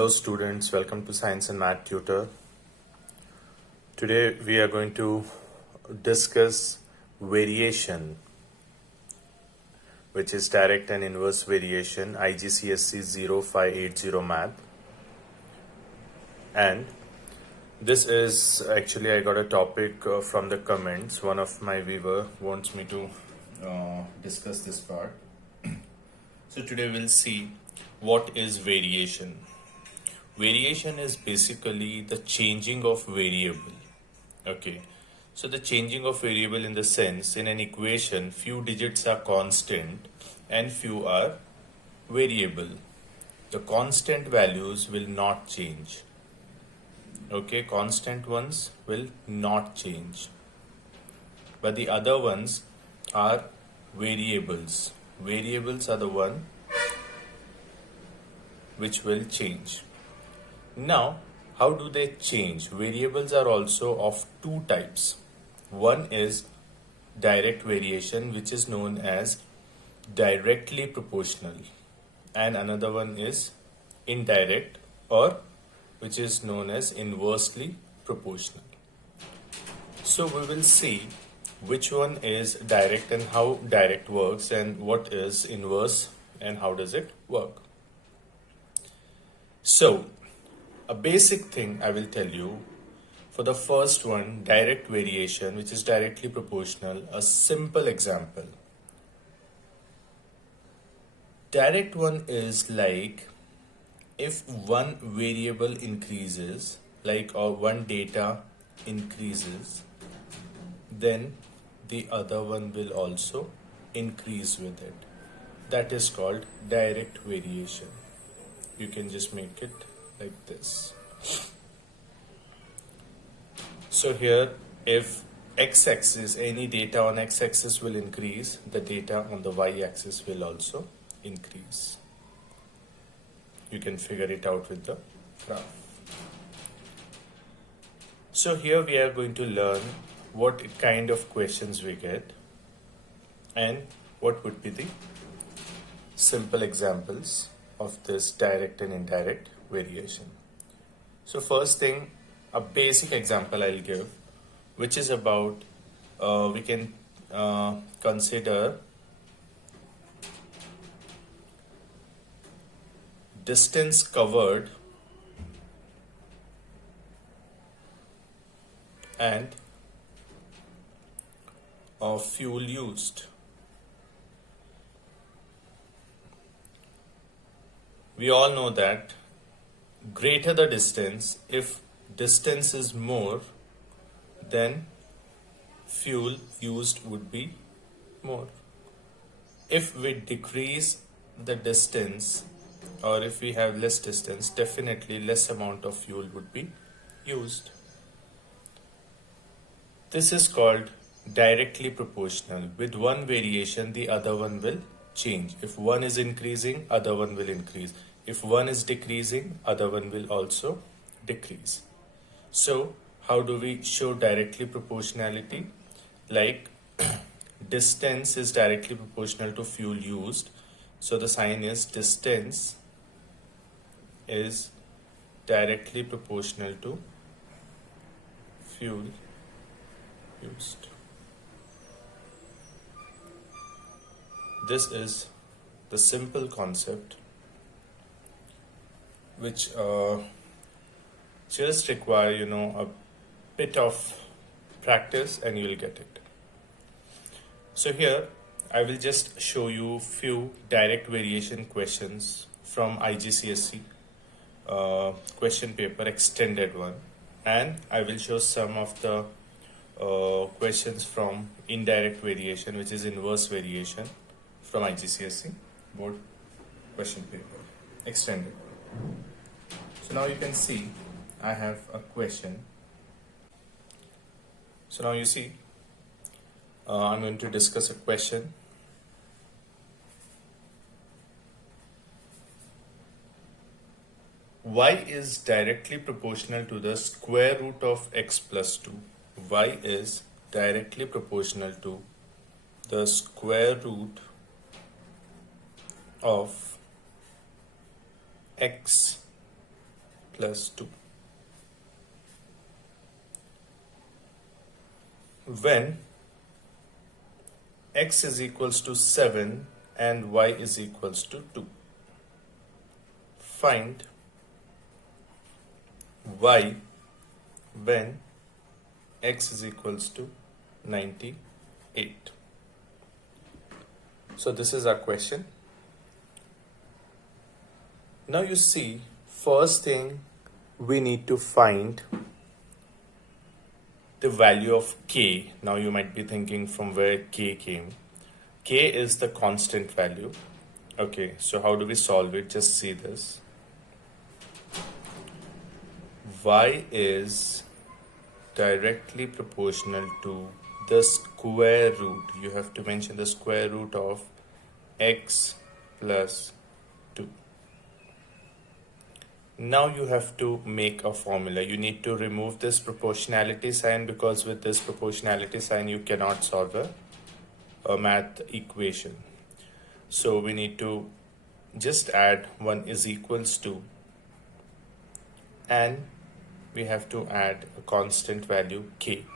Hello students, welcome to Science and Math Tutor. Today we are going to discuss variation, which is direct and inverse variation, IGCSE 0580 Math. And this is actually, I got a topic from the comments. One of my viewer wants me to discuss this part. So today we'll see what is variation. Variation is basically the changing of variable. Okay, so the changing of variable in the sense, in an equation, few digits are constant and few are variable. The constant values will not change. Okay, constant ones will not change, but the other ones are variables. Variables are the one which will change. Now, how do they change? Variables are also of two types. One is direct variation, which is known as directly proportional, and another one is indirect, or which is known as inversely proportional. So we will see which one is direct and how direct works, and what is inverse and how does it work. So a basic thing I will tell you, for the first one, direct variation, which is directly proportional, a simple example. Direct one is like if one variable increases, or one data increases, then the other one will also increase with it. That is called direct variation. You can just make it like this. So here, if x-axis, any data on x-axis will increase, the data on the y-axis will also increase. You can figure it out with the graph. So here we are going to learn what kind of questions we get and what would be the simple examples of this direct and indirect variation. So first thing, a basic example I'll give, which is about, we can consider distance covered and of fuel used. We all know that greater the distance, if distance is more, then fuel used would be more. If we decrease the distance, or if we have less distance, definitely less amount of fuel would be used. This is called directly proportional. With one variation, the other one will change. If one is increasing, other one will increase. If one is decreasing, other one will also decrease. So how do we show directly proportionality? Like distance is directly proportional to fuel used. So the sign is distance is directly proportional to fuel used. This is the simple concept which just require, a bit of practice and you will get it. So here I will just show you few direct variation questions from IGCSE question paper, extended one, and I will show some of the questions from indirect variation, which is inverse variation, from IGCSE board question paper, extended. So now you can see I have a question. So now you see I'm going to discuss a question. Y is directly proportional to the square root of x plus 2. Y is directly proportional to the square root of x plus 2. When x is equals to 7 and y is equals to 2, find y when x is equals to 98. So this is our question. Now you see, first thing we need to find the value of k. Now you might be thinking from where k came. K is the constant value. Okay, so how do we solve it? Just see this. Y is directly proportional to the square root. You have to mention the square root of x plus 2. Now you have to make a formula. You need to remove this proportionality sign, because with this proportionality sign you cannot solve a math equation. So we need to just add 1 is equals to, and we have to add a constant value k.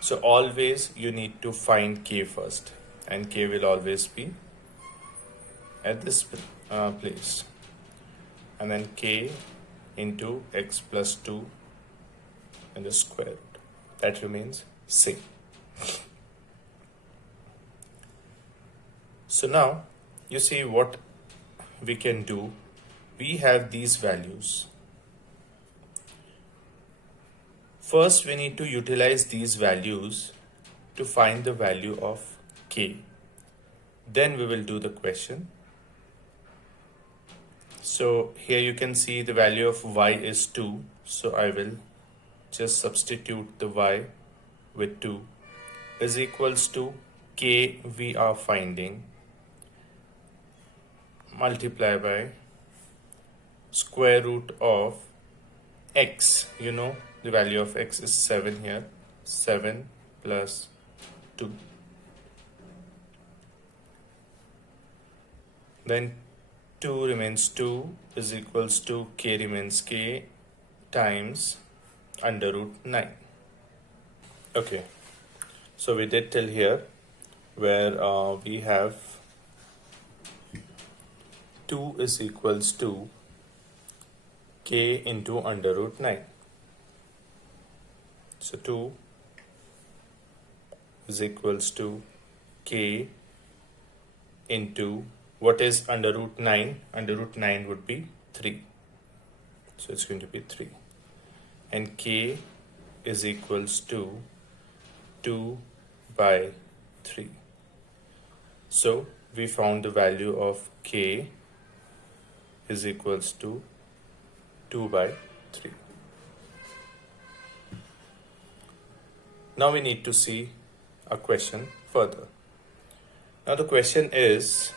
So always you need to find k first, and k will always be at this place, and then k into x plus 2 and the square root. That remains same. So now you see what we can do. We have these values. First we need to utilize these values to find the value of k. Then we will do the question. So here you can see the value of y is 2. So I will just substitute the y with 2 is equals to k we are finding, multiply by square root of x. You know the value of x is 7 here. 7 plus 2. Then 2 remains 2 is equals to k remains k times under root 9. Okay, so we did till here, where we have 2 is equals to k into under root 9. So 2 is equals to k into, what is under root 9? Under root 9 would be 3. So it's going to be 3. And k is equals to 2 by 3. So we found the value of k is equals to 2 by 3. Now we need to see a question further. Now the question is,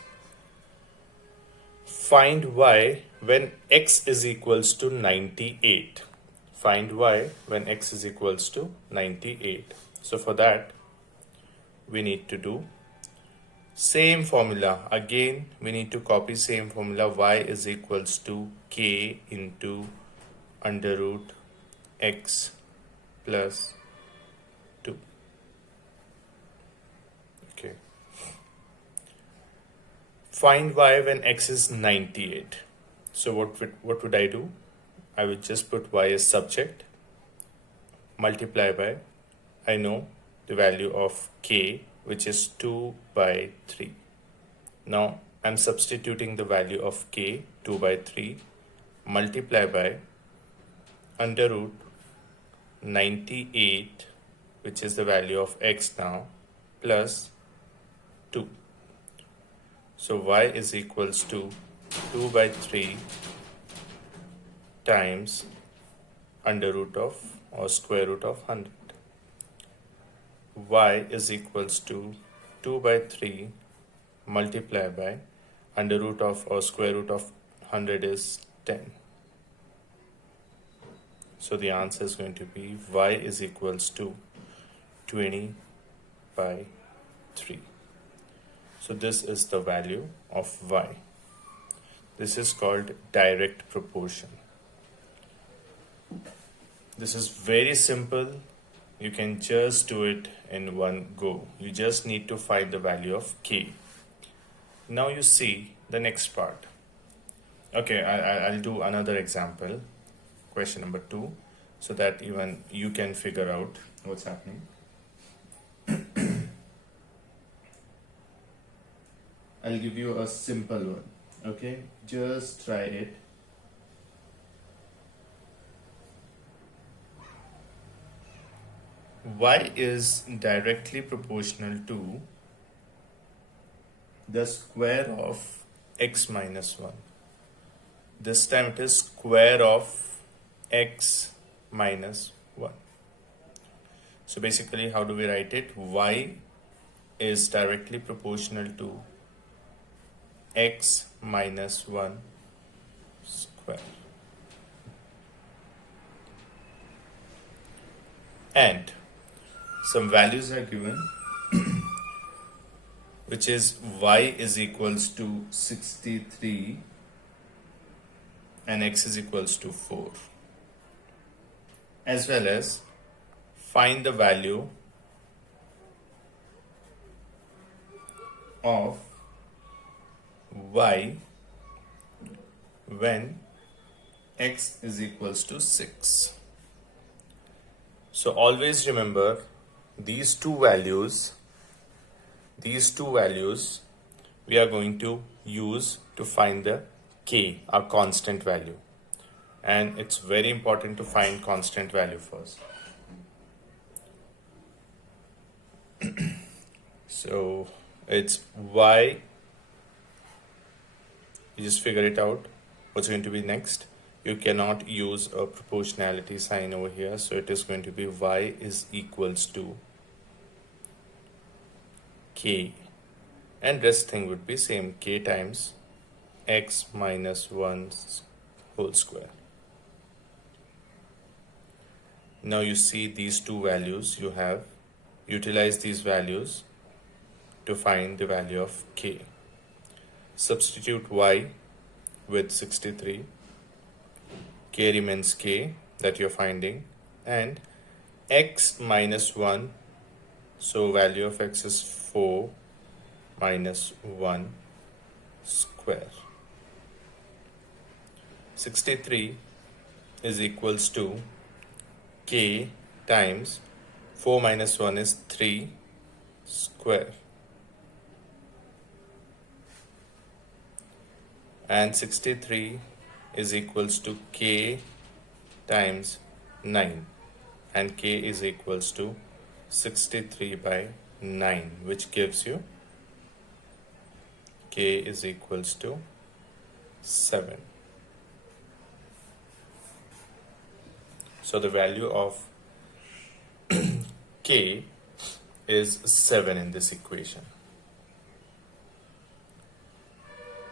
find y when x is equals to 98. Find y when x is equals to 98. So for that, we need to do same formula. Again, we need to copy same formula. Y is equals to k into under root x plus 2. Okay. Find y when x is 98. So what would I do? I would just put y as subject, multiply by, I know the value of k, which is 2 by 3. Now I'm substituting the value of k, 2 by 3, multiply by under root 98, which is the value of x now, plus 2. So y is equals to 2 by 3 times under root of or square root of 100. Y is equals to 2 by 3 multiply by under root of or square root of 100 is 10. So the answer is going to be y is equals to 20 by 3. So this is the value of y. This is called direct proportion. This is very simple. You can just do it in one go. You just need to find the value of k. Now you see the next part. Okay, I'll do another example, question number 2, so that even you can figure out what's happening. I'll give you a simple one. Okay, just try it. Y is directly proportional to the square of x minus 1. This time it is square of x minus 1. So basically, how do we write it? Y is directly proportional to x minus 1 square. And some values are given, which is y is equals to 63 and x is equals to 4, as well as find the value of y when x is equals to 6. So always remember these two values we are going to use to find the k, our constant value. And it's very important to find constant value first. So it's y, you just figure it out what's going to be next. You cannot use a proportionality sign over here, so it is going to be y is equals to k, and rest thing would be same, k times x minus 1 whole square. Now you see these two values, you have utilized these values to find the value of k. Substitute y with 63, k remains k that you're finding, and x minus 1, so value of x is 4 minus 1 square. 63 is equals to k times 4 minus 1 is 3 square, and 63 is equals to k times 9, and k is equals to 63 by 9, which gives you k is equals to 7. So the value of k is 7 in this equation.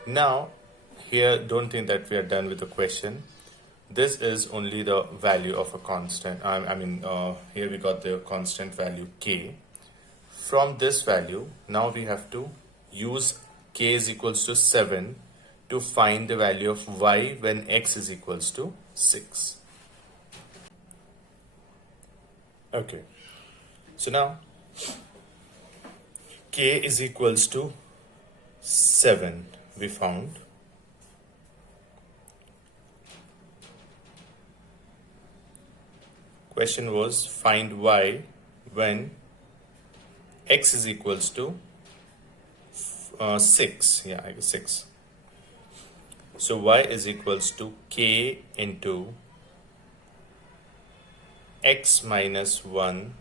Now here, don't think that we are done with the question. This is only the value of a constant. Here we got the constant value k. From this value, now we have to use k is equals to 7 to find the value of y when x is equals to 6. Okay, so now k is equals to 7 we found. Question was find y when x is equals to 6. Yeah, I guess 6. So y is equals to k into x minus 1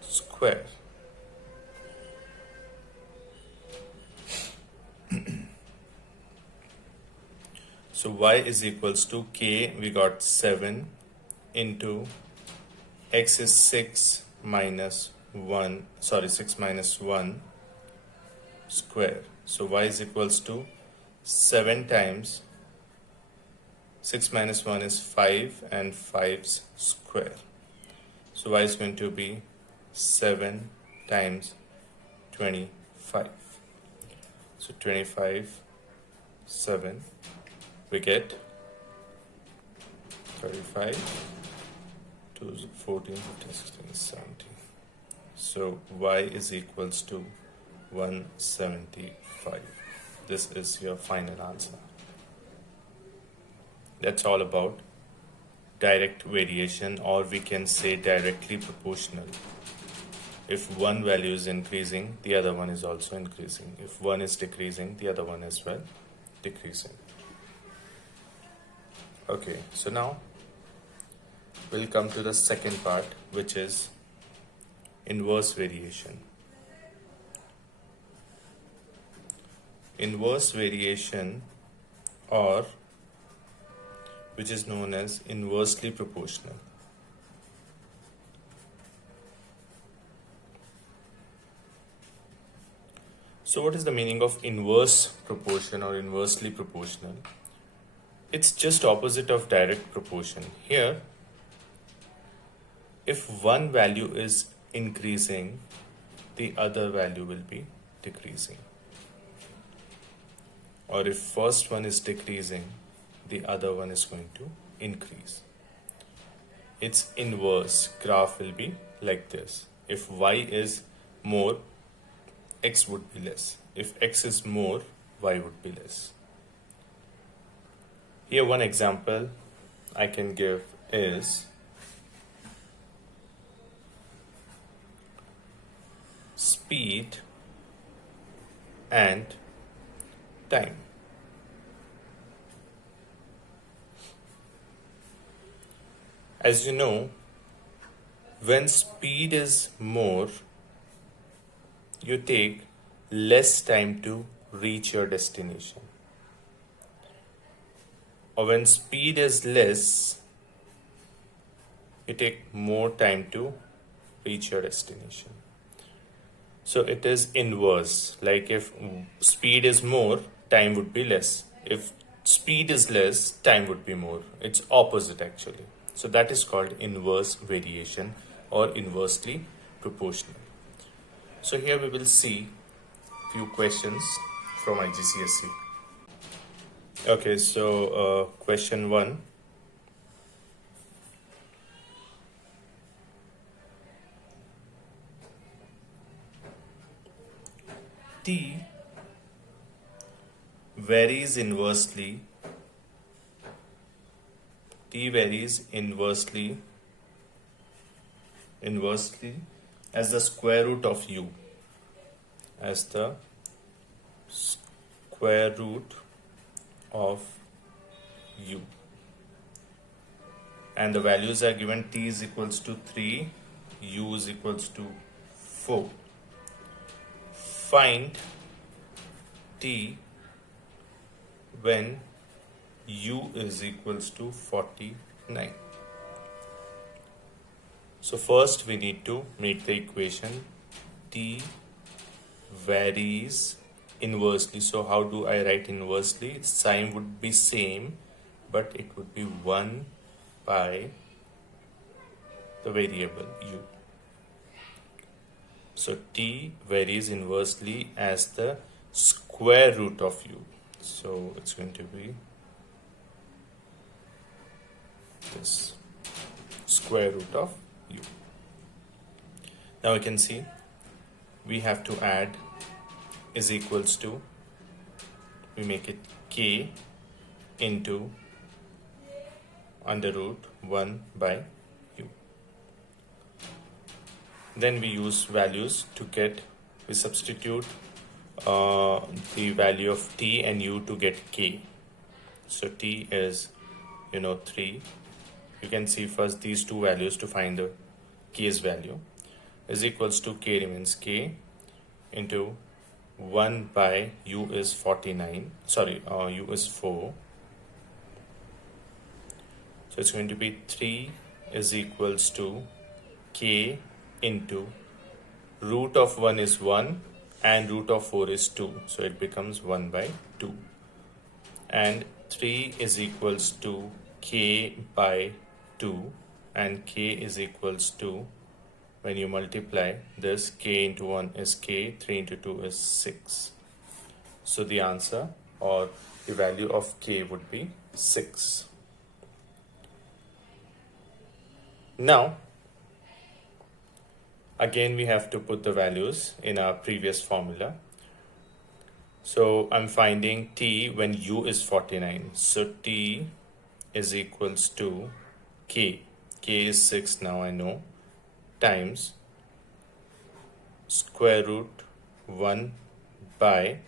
square. So y is equals to k, we got 7 into x is 6 minus 1 square. So y is equals to 7 times 6 minus 1 is 5 and 5's square. So y is going to be 7 times 25. So 25, 7, we get 35 to 14, 15, 16, 17. So y is equals to 175. This is your final answer. That's all about direct variation, or we can say directly proportional. If one value is increasing, the other one is also increasing. If one is decreasing, the other one as well decreasing. Okay, so now we'll come to the second part, which is inverse variation. Inverse variation, or which is known as inversely proportional. So what is the meaning of inverse proportion or inversely proportional? It's just opposite of direct proportion. Here, if one value is increasing, the other value will be decreasing. Or if first one is decreasing, the other one is going to increase. Its inverse graph will be like this. If y is more, x would be less. If x is more, y would be less. Here one example I can give is speed and time. As you know, when speed is more, you take less time to reach your destination. Or when speed is less, you take more time to reach your destination. So it is inverse. Like if speed is more, time would be less. If speed is less, time would be more. It's opposite actually. So that is called inverse variation or inversely proportional. So here we will see few questions from IGCSE. Okay, so question 1. T varies inversely. T varies inversely as the square root of u. As the square root of u. And the values are given. T is equals to 3, u is equals to 4. Find t when u is equals to 49. So first we need to make the equation t varies inversely. So how do I write inversely? Sign would be same, but it would be 1 by the variable u. So t varies inversely as the square root of u. So it's going to be this square root of u. Now we can see we have to add is equals to, we make it k into under root 1 by u. Then we use values to get, we substitute the value of t and u to get k. So t is 3. You can see first these two values to find the k's value is equals to k remains k into 1 by u is 49. U is 4. So it's going to be 3 is equals to k into root of 1 is 1 and root of 4 is 2. So it becomes 1 by 2. And 3 is equals to k by 2, and k is equals to, when you multiply this, k into 1 is k, 3 into 2 is 6. So the answer or the value of k would be 6. Now, again, we have to put the values in our previous formula. So I'm finding t when u is 49. So t is equals to k. K is 6 now, I know, times square root 1 by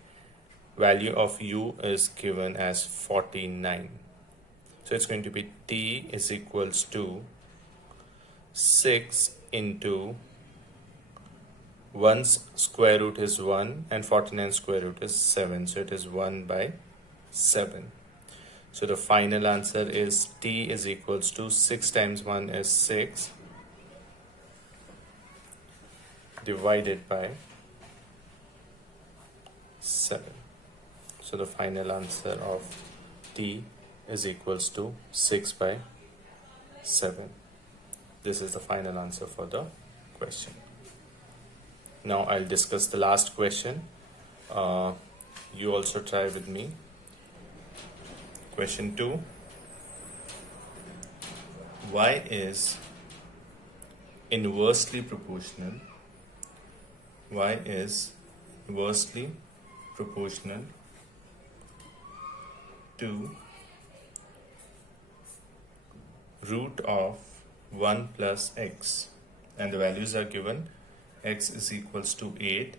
value of u is given as 49. So it's going to be t is equals to 6 into 1's square root is 1 and 49 square root is 7. So it is 1 by 7. So the final answer is t is equals to 6 times 1 is 6 divided by 7. So the final answer of t is equals to 6 by 7. This is the final answer for the question. Now I'll discuss the last question. You also try with me. Question 2. Y is inversely proportional. Y is inversely proportional to root of 1 plus x, and the values are given. X is equals to 8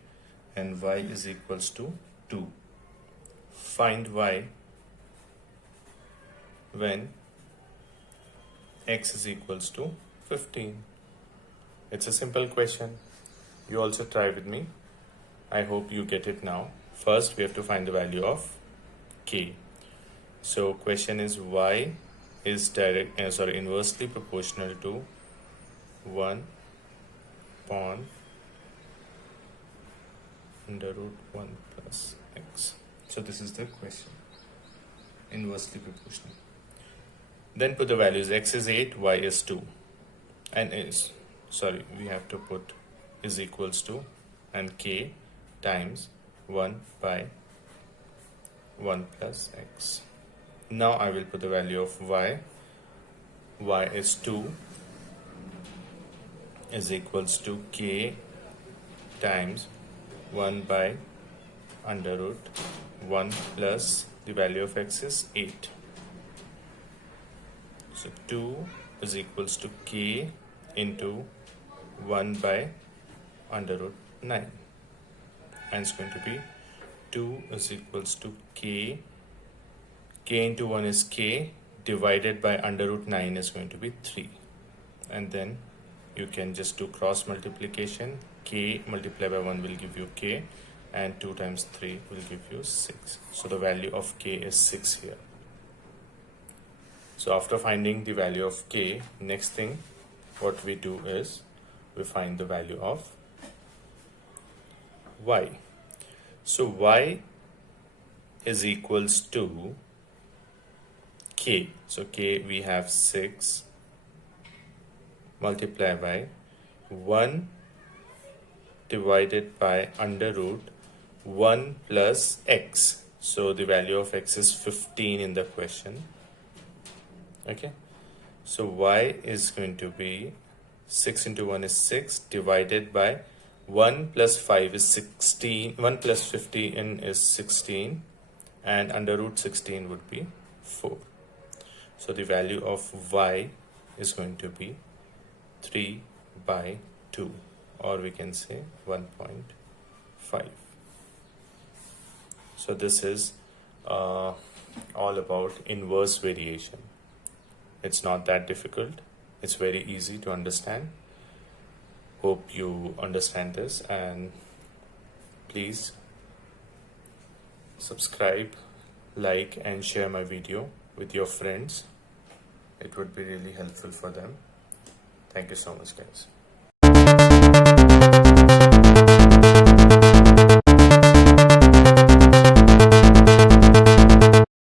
and y is equals to 2. Find y when x is equals to 15. It's a simple question. You also try with me. I hope you get it now. First, we have to find the value of k. So question is y is inversely proportional to 1 upon under root 1 plus x. So this is the question. Inversely proportional. Then put the values. X is 8, y is 2. And we have to put is equals to and k times 1 by 1 plus x. Now I will put the value of y. Y is 2 is equals to k times 1 by under root 1 plus the value of x is 8. So 2 is equals to k into 1 by under root 9. And it's going to be 2 is equals to k. K into 1 is k divided by under root 9 is going to be 3. And then you can just do cross multiplication. K multiplied by 1 will give you k and 2 times 3 will give you 6. So the value of k is 6 here. So after finding the value of k, next thing what we do is we find the value of y. So y is equals to k. So k we have 6 multiplied by 1 divided by under root 1 plus x. So the value of x is 15 in the question. Okay. So y is going to be 6 into 1 is 6 divided by 1 plus 5 is 16. 1 plus 15 is 16 and under root 16 would be 4. So the value of y is going to be 3 by 2, or we can say 1.5. So this is all about inverse variation. It's not that difficult. It's very easy to understand. Hope you understand this, and please subscribe, like and share my video with your friends. It would be really helpful for them. Thank you so much, guys.